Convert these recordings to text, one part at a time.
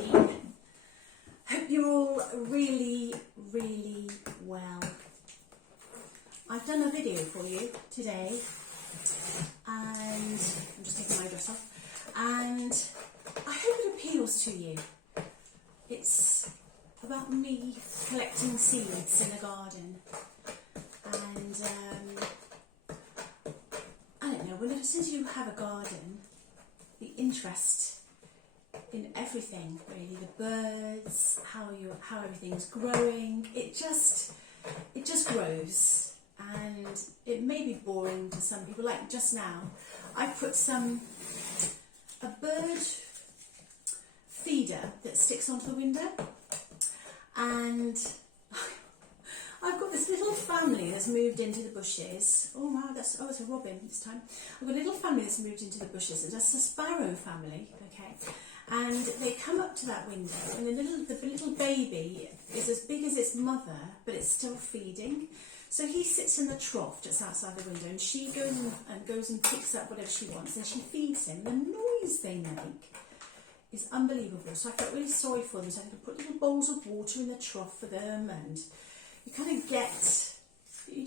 everybody. Hope you're all really well. I've done a video for you today and I'm just taking my dress off, and I hope it appeals to you. It's about me collecting seeds in a garden, and I don't know, well, since you have a garden, the interest in everything, really, the birds, how everything's growing, it just grows. And it may be boring to some people, like just now I put a bird feeder that sticks onto the window, and I've got this little family that's moved into the bushes. Oh wow, it's a robin this time. I've got a little family that's moved into the bushes, and that's a sparrow family, okay? And they come up to that window, and the little baby is as big as its mother, but it's still feeding. So he sits in the trough just outside the window, and she goes and picks up whatever she wants, and she feeds him. The noise they make is unbelievable. So I felt really sorry for them. So I had to put little bowls of water in the trough for them, and you kind of you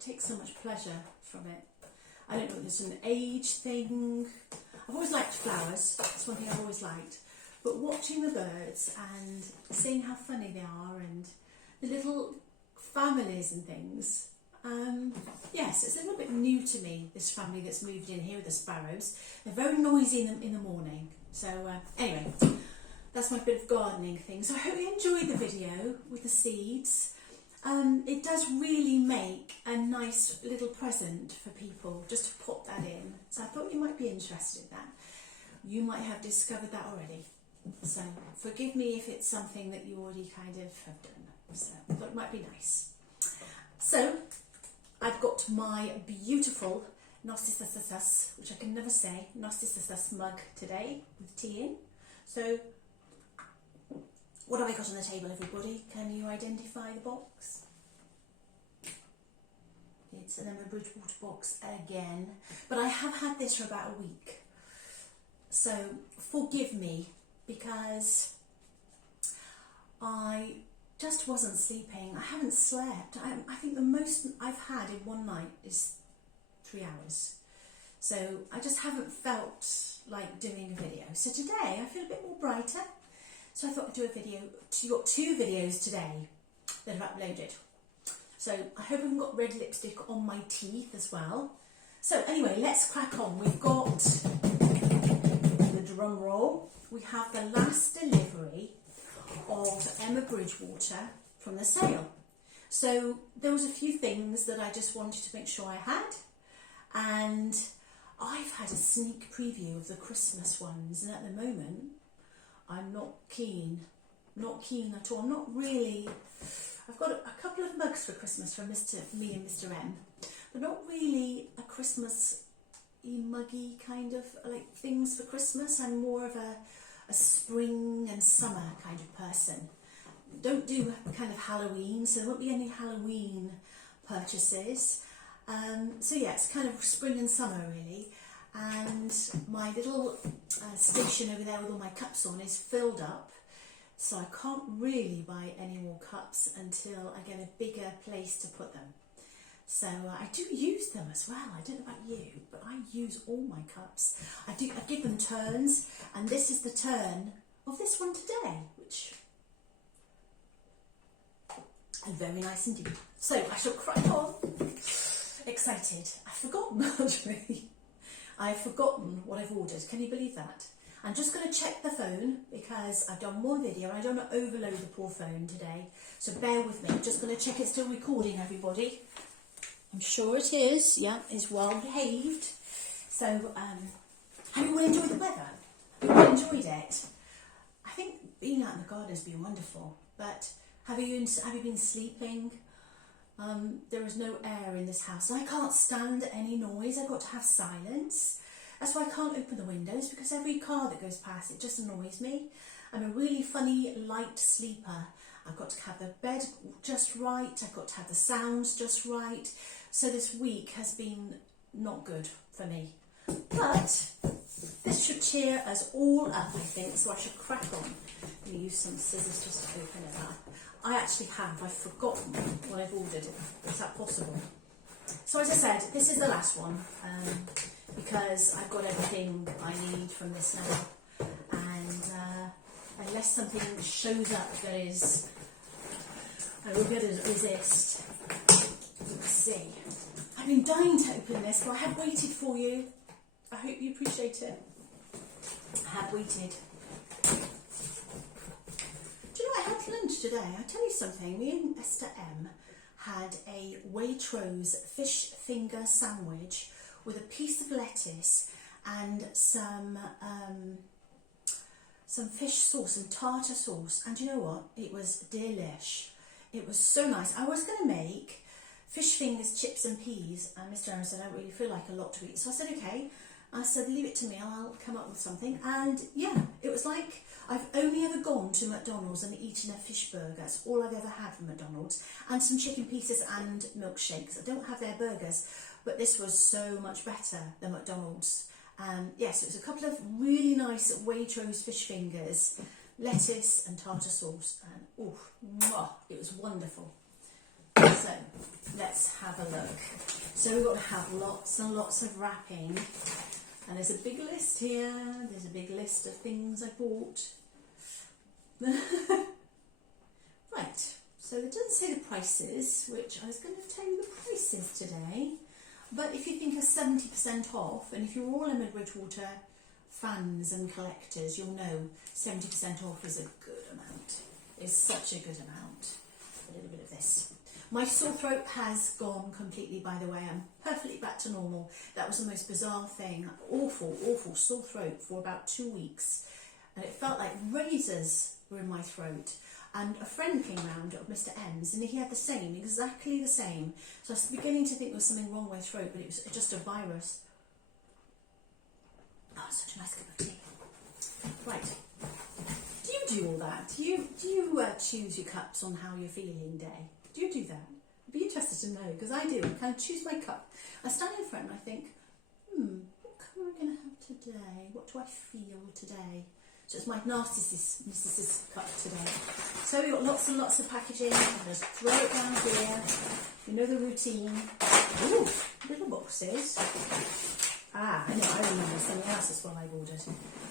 take so much pleasure from it. I don't know if it's an age thing. I've always liked flowers. That's one thing I've always liked. But watching the birds and seeing how funny they are, and the little families and things, yes, it's a little bit new to me, this family that's moved in here with the sparrows. They're very noisy in the morning. So anyway, that's my bit of gardening thing. So I hope you enjoyed the video with the seeds. It does really make a nice little present for people, just to pop that in. So I thought you might be interested in that. You might have discovered that already. So forgive me if it's something that you already kind of have done. So I thought it might be nice. So I've got my beautiful Narcissus, which I can never say, Narcissus mug today with tea in. So what have I got on the table, everybody? Can you identify the box? It's an Emma Bridgewater box again, but I have had this for about a week. So forgive me, because I just wasn't sleeping. I haven't slept. I think the most I've had in one night is 3 hours. So I just haven't felt like doing a video. So today I feel a bit more brighter. So I thought I'd do a video. You got 2 videos today that I've uploaded. So I hope I haven't got red lipstick on my teeth as well. So anyway, let's crack on. We've got the drum roll. We have the last delivery of Emma Bridgewater from the sale. So there was a few things that I just wanted to make sure I had, and I've had a sneak preview of the Christmas ones, and at the moment I'm not keen at all. I'm not really. I've got a couple of mugs for Christmas from me and Mr. M, but not really a Christmas-y muggy kind of like things for Christmas. I'm more of a spring and summer kind of person. Don't do kind of Halloween, so there won't be any Halloween purchases. So yeah, it's kind of spring and summer really. And my little station over there with all my cups on is filled up, so I can't really buy any more cups until I get a bigger place to put them. So I do use them as well. I don't know about you, but I use all my cups. I give them turns, and this is the turn of this one today, which is very nice indeed. So I shall crack on. Excited. I've forgotten, actually. I've forgotten what I've ordered. Can you believe that? I'm just going to check the phone because I've done one video and I don't want to overload the poor phone today. So bear with me. I'm just going to check it's still recording, everybody. I'm sure it is. Yeah, it's well behaved. So, have you all enjoyed the weather? Have you all enjoyed it? I think being out in the garden has been wonderful. But have you been sleeping? There is no air in this house. I can't stand any noise. I've got to have silence. That's why I can't open the windows, because every car that goes past, it just annoys me. I'm a really funny light sleeper. I've got to have the bed just right. I've got to have the sounds just right. So this week has been not good for me. But This should cheer us all up, I think, so I should crack on. I'm going to use some scissors just to open it up. I actually have, I've forgotten what I've ordered. Is that possible? So as I said, this is the last one, because I've got everything I need from this now. And unless something shows up that is, I will be able to resist. Let's see. I've been dying to open this, but I have waited for you. I hope you appreciate it. I have waited. Do you know what I had for lunch today? I'll tell you something. Me and Esther M had a Waitrose fish finger sandwich with a piece of lettuce and some fish sauce and tartar sauce. And you know what? It was delish. It was so nice. I was going to make fish fingers, chips and peas, and Mr. Aaron said, I don't really feel like a lot to eat. So I said, okay. I said, leave it to me, I'll come up with something. And yeah, it was like, I've only ever gone to McDonald's and eaten a fish burger. That's all I've ever had from McDonald's. And some chicken pieces and milkshakes. I don't have their burgers, but this was so much better than McDonald's. Yes, it was a couple of really nice Waitrose fish fingers, lettuce and tartar sauce, and oh, it was wonderful. So let's have a look. So we've got to have lots and lots of wrapping, and there's a big list here. There's a big list of things I bought. Right, so it doesn't say the prices, which I was going to tell you the prices today. But if you think of 70% off, and if you're all Emma Bridgewater fans and collectors, you'll know 70% off is a good amount. It's such a good amount. A little bit of this. My sore throat has gone completely, by the way. I'm perfectly back to normal. That was the most bizarre thing. Awful, awful sore throat for about 2 weeks. And it felt like razors were in my throat. And a friend came round of Mr. M's, and he had the same, exactly the same. So I was beginning to think there was something wrong with my throat, but it was just a virus. Oh, such a nice cup of tea. Right. Do you do all that? Do you choose your cups on how you're feeling day? Do you do that? I'd be interested to know, because I do. I kind of choose my cup. I stand in front and I think, what colour am I going to have today? What do I feel today? So it's my narcissist cup today. So we've got lots and lots of packaging. I'll just throw it down here. You know the routine. Ooh, little boxes. I know, I remember something else as well I've ordered.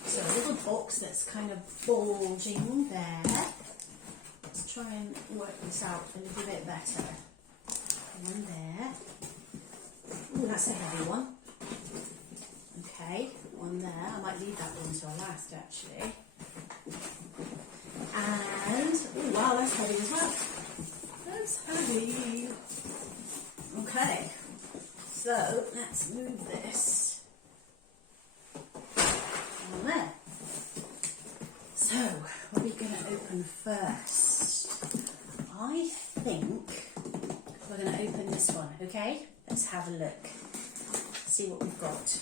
So a little box that's kind of bulging there. Let's try and work this out a little bit better. One there. Ooh, that's a heavy one. Okay, one there. I might leave that one until last, actually. And, oh wow, that's heavy as well. That's heavy. Okay, so let's move this on there. So, what are we going to open first? I think we're going to open this one, okay? Let's have a look. See what we've got.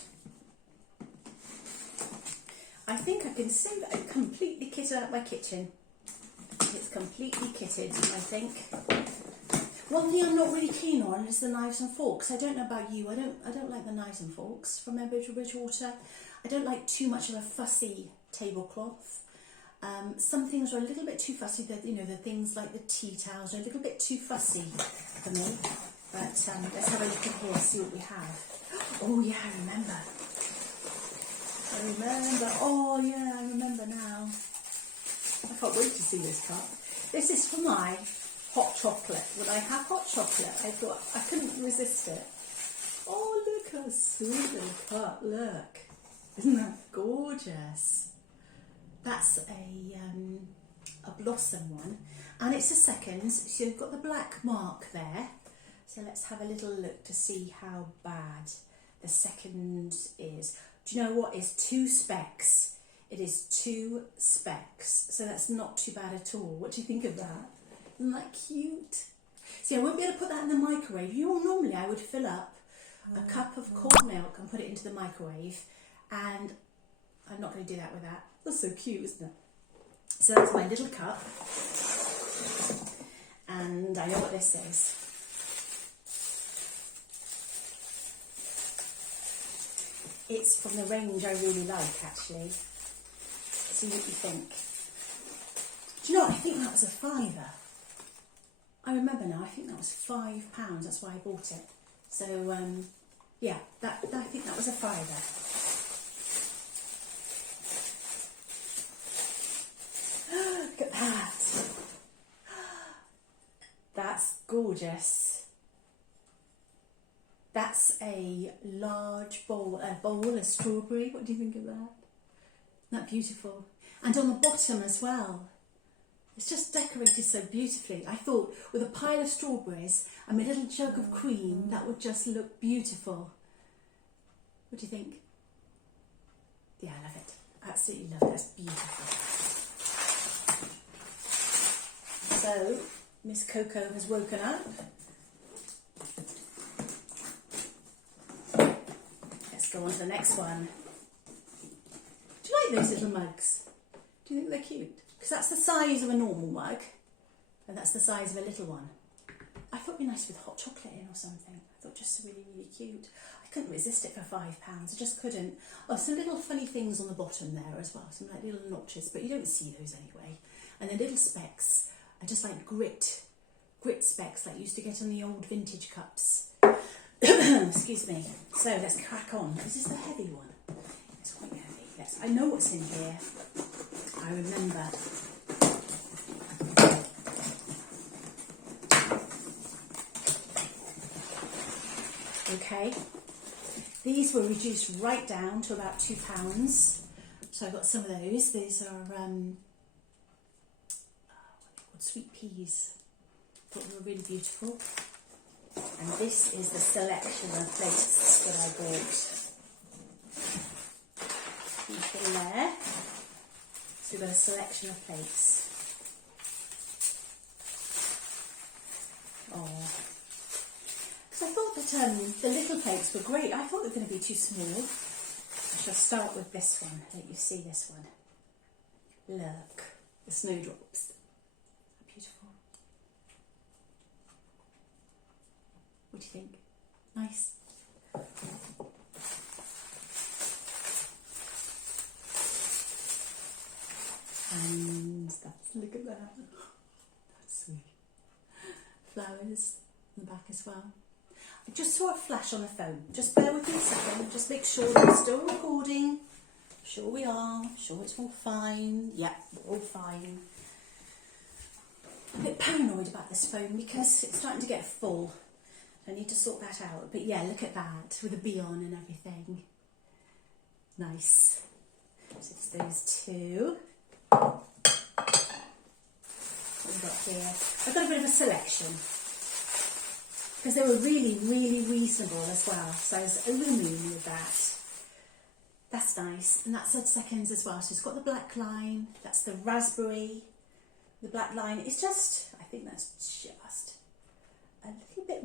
I think I can say that I've completely kitted out my kitchen. It's completely kitted, I think. One thing I'm not really keen on is the knives and forks. I don't know about you. I don't like the knives and forks from Emma Bridgewater. I don't like too much of a fussy tablecloth. Some things are a little bit too fussy. The things like the tea towels are a little bit too fussy for me. But let's have a look at here, see what we have. Oh yeah, I remember. Oh yeah, I remember now. I can't wait to see this cup. This is for my hot chocolate. When I have hot chocolate, I thought I couldn't resist it. Oh, look how sweet little cup, look. Isn't that gorgeous? That's a blossom one. And it's a second, so you've got the black mark there. So let's have a little look to see how bad the second is. Do you know what? It's 2 specks. It is 2 specks. So that's not too bad at all. What do you think of that? Isn't that cute? See, I won't be able to put that in the microwave. Normally I would fill up a cup of cold milk and put it into the microwave. And I'm not going to do that with that. That's so cute, isn't it? So that's my little cup. And I know what this is. It's from the range I really like, actually. Let's see what you think. Do you know what? I think that was a £5. I remember now, I think that was £5. That's why I bought it. So, yeah, I think that was a £5. Look at that. That's gorgeous. That's a large bowl of strawberry. What do you think of that? Isn't that beautiful? And on the bottom as well. It's just decorated so beautifully. I thought with a pile of strawberries and a little jug of cream, that would just look beautiful. What do you think? Yeah, I love it. Absolutely love it. That's beautiful. So, Miss Coco has woken up. Let's go on to the next one. Do you like those little mugs? Do you think they're cute? Because that's the size of a normal mug, and that's the size of a little one. I thought it'd be nice with hot chocolate in or something. I thought just really, really cute. I couldn't resist it for £5. I just couldn't. Oh, some little funny things on the bottom there as well, some like little notches, but you don't see those anyway. And the little specks are just like grit specks like you used to get on the old vintage cups. Excuse me. So let's crack on. This is the heavy one. It's quite heavy. Yes, I know what's in here. I remember. Okay. These were reduced right down to about £2. So I got some of those. These are what are they called? Sweet peas. Thought they were really beautiful. And this is the selection of plates that I bought. Keep in there. So we've got a selection of plates. Oh. Because I thought that the little plates were great. I thought they were going to be too small. I shall start with this one. Let you see this one. Look, the snowdrops. Beautiful. What do you think? Nice. And that's, look at that. That's sweet. Flowers in the back as well. I just saw a flash on the phone. Just bear with me a second. Just make sure that we're still recording. Sure we are. Sure it's all fine. Yeah, we're all fine. I'm a bit paranoid about this phone because it's starting to get full. I need to sort that out. But yeah, look at that with the bee on and everything. Nice. So it's those two. What have we got here? I've got a bit of a selection because they were really, really reasonable as well. So I was over the moon with that. That's nice, and that's at seconds as well. So it's got the black line. That's the raspberry. The black line. It's just, I think that's just a little bit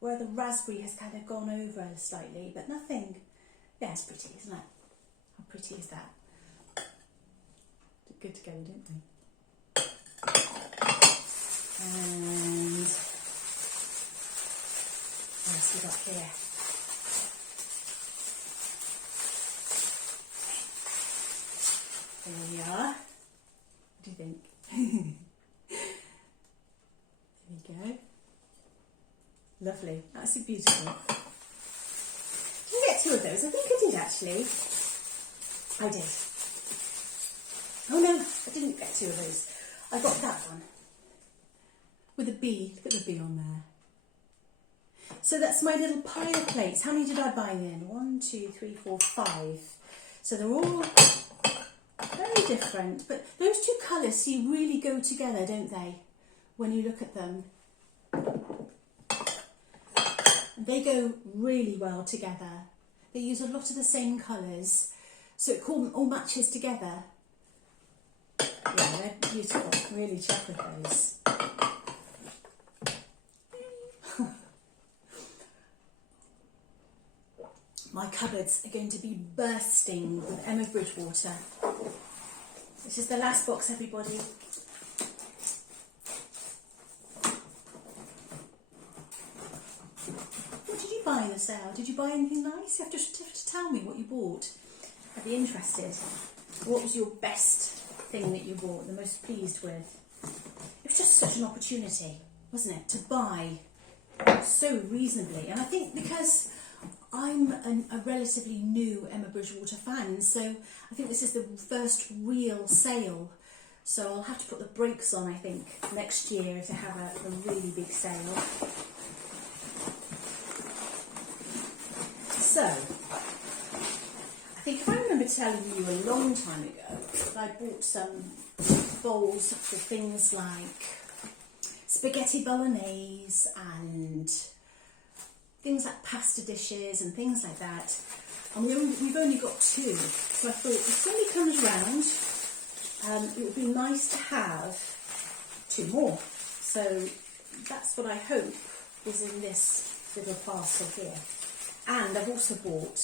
where the raspberry has kind of gone over slightly, but nothing. Yeah, it's pretty, isn't it? How pretty is that? Good to go, don't we? And what else we got here? There we are. What do you think? There we go. Lovely. That's beautiful. Did I get two of those? I think I did actually. I did. Oh no, I didn't get two of those. I got that one. With a bee. Look at the bee on there. So that's my little pile of plates. How many did I buy then? 1, 2, 3, 4, 5. So they're all very different. But those two colours see really go together, don't they? When you look at them. They go really well together. They use a lot of the same colours. So it all matches together. Yeah, they're beautiful. Really chuffed with those. My cupboards are going to be bursting with Emma Bridgewater. This is the last box, everybody. What did you buy the sale. Did you buy anything nice? You have to tell me what you bought. I'd be interested. What was your best thing that you bought, the most pleased with? It was just such an opportunity, wasn't it, to buy so reasonably. And I think because I'm a relatively new Emma Bridgewater fan, so I think this is the first real sale. So I'll have to put the brakes on, I think, next year if they have a really big sale. So, I think if I remember telling you a long time ago, I bought some bowls for things like spaghetti bolognese and things like pasta dishes and things like that. And we've only got 2, so I thought if somebody comes round, it would be nice to have 2 more. So that's what I hope is in this little parcel here. And I've also bought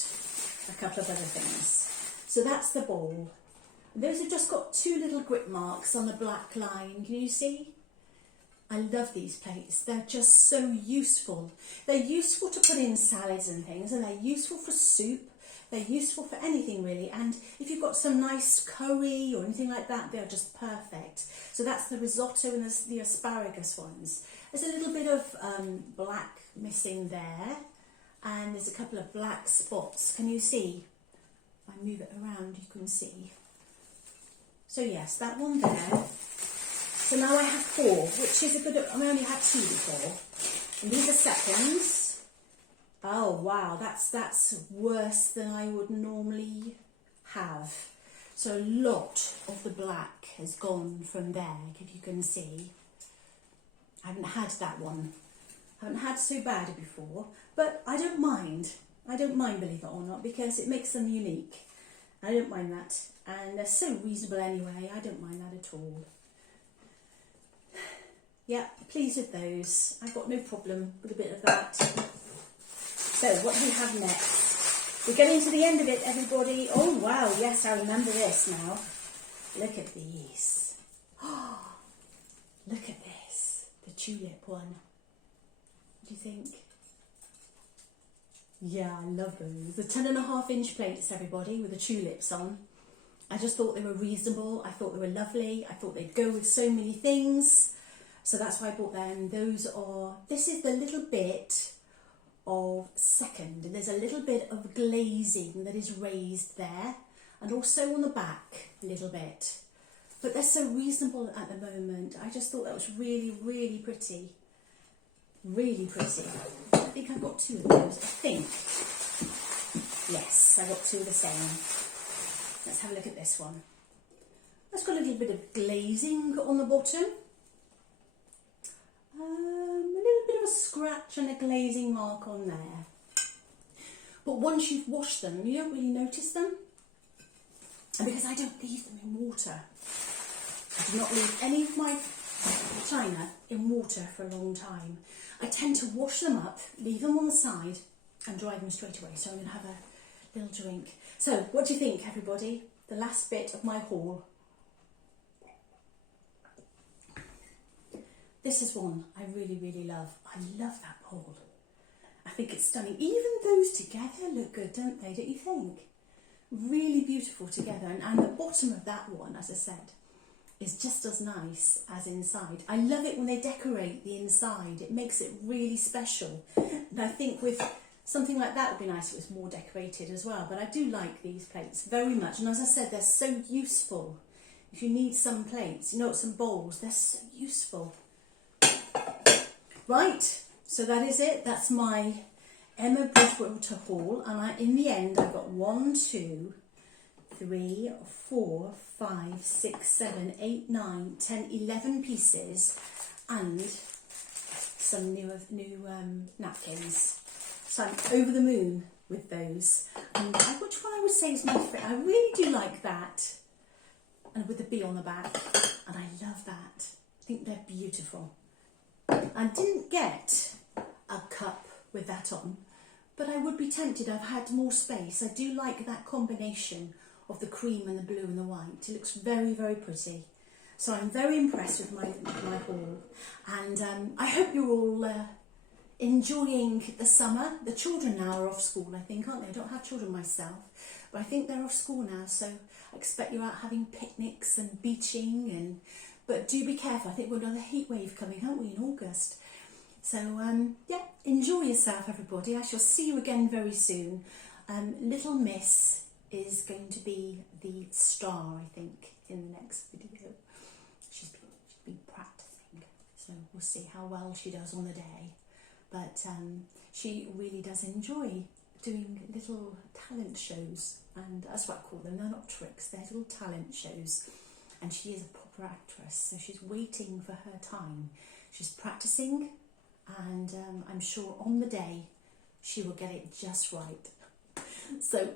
a couple of other things. So that's the bowl. Those have just got 2 little grip marks on the black line. Can you see? I love these plates. They're just so useful. They're useful to put in salads and things, and they're useful for soup. They're useful for anything really. And if you've got some nice curry or anything like that, they're just perfect. So that's the risotto and the asparagus ones. There's a little bit of black missing there. And there's a couple of black spots. Can you see? If I move it around, you can see. So yes, that one there. So now I have 4, which is a good, I only had 2 before. And these are seconds. Oh wow, that's worse than I would normally have. So a lot of the black has gone from there, if you can see. I haven't had that one. I haven't had so bad before, but I don't mind. I don't mind, believe it or not, because it makes them unique. I don't mind that. And they're so reasonable anyway, I don't mind that at all. Yeah, pleased with those. I've got no problem with a bit of that. So, what do we have next? We're getting to the end of it, everybody. Oh, wow, yes, I remember this now. Look at these. Oh, look at this. The tulip one. What do you think? Yeah, I love those. The 10.5-inch plates, everybody, with the tulips on. I just thought they were reasonable. I thought they were lovely. I thought they'd go with so many things. So that's why I bought them. Those are, this is the little bit of second. There's a little bit of glazing that is raised there. And also on the back, a little bit. But they're so reasonable at the moment. I just thought that was really, really pretty. Really pretty. I think I've got 2 of those, I think. Yes, I got 2 of the same. Let's have a look at this one. That's got a little bit of glazing on the bottom. A little bit of a scratch and a glazing mark on there. But once you've washed them, you don't really notice them. And because I don't leave them in water. I do not leave any of my china in water for a long time. I tend to wash them up, leave them on the side and dry them straight away. So I'm going to have a little drink. So what do you think, everybody? The last bit of my haul. This is one I really, really love. I love that bowl. I think it's stunning. Even those together look good, don't they? Don't you think? Really beautiful together. And the bottom of that one, as I said, is just as nice as inside. I love it when they decorate the inside. It makes it really special. And I think with something like that would be nice if it was more decorated as well. But I do like these plates very much. And as I said, they're so useful. If you need some plates, you know, some bowls, they're so useful. Right, so that is it. That's my Emma Bridgewater haul. And in the end, I got 1, 2, 3, 4, 5, 6, 7, 8, 9, 10, 11 pieces and some new napkins. So I'm over the moon with those. And which one I would say is my favourite? I really do like that. And with the bee on the back. And I love that. I think they're beautiful. I didn't get a cup with that on, but I would be tempted. I've had more space. I do like that combination of the cream and the blue and the white. It looks very, very pretty. So I'm very impressed with my haul, and I hope you're all enjoying the summer. The children now are off school, I think, aren't they? I don't have children myself, but I think they're off school now, so I expect you're out having picnics and beaching, but do be careful. I think we've got another heat wave coming, haven't we, in August? So yeah, enjoy yourself, everybody. I shall see you again very soon. Little Miss is going to be the star, I think, in the next video. She's been practicing, so we'll see how well she does on the day. But she really does enjoy doing little talent shows, and that's what I call them. They're not tricks, they're little talent shows. And she is a proper actress, so she's waiting for her time. She's practicing, and I'm sure on the day she will get it just right. So,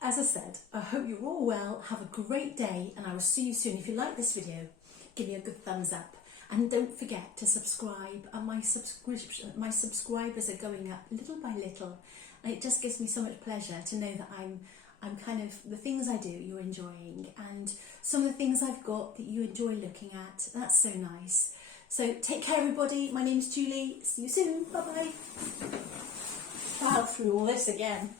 as I said, I hope you're all well, have a great day, and I will see you soon. If you like this video, give me a good thumbs up. And don't forget to subscribe, and my subscribers are going up little by little, and it just gives me so much pleasure to know that I'm kind of, the things I do you're enjoying, and some of the things I've got that you enjoy looking at. That's so nice. So take care, everybody. My name's Julie. See you soon. Bye bye. Plough through all this again.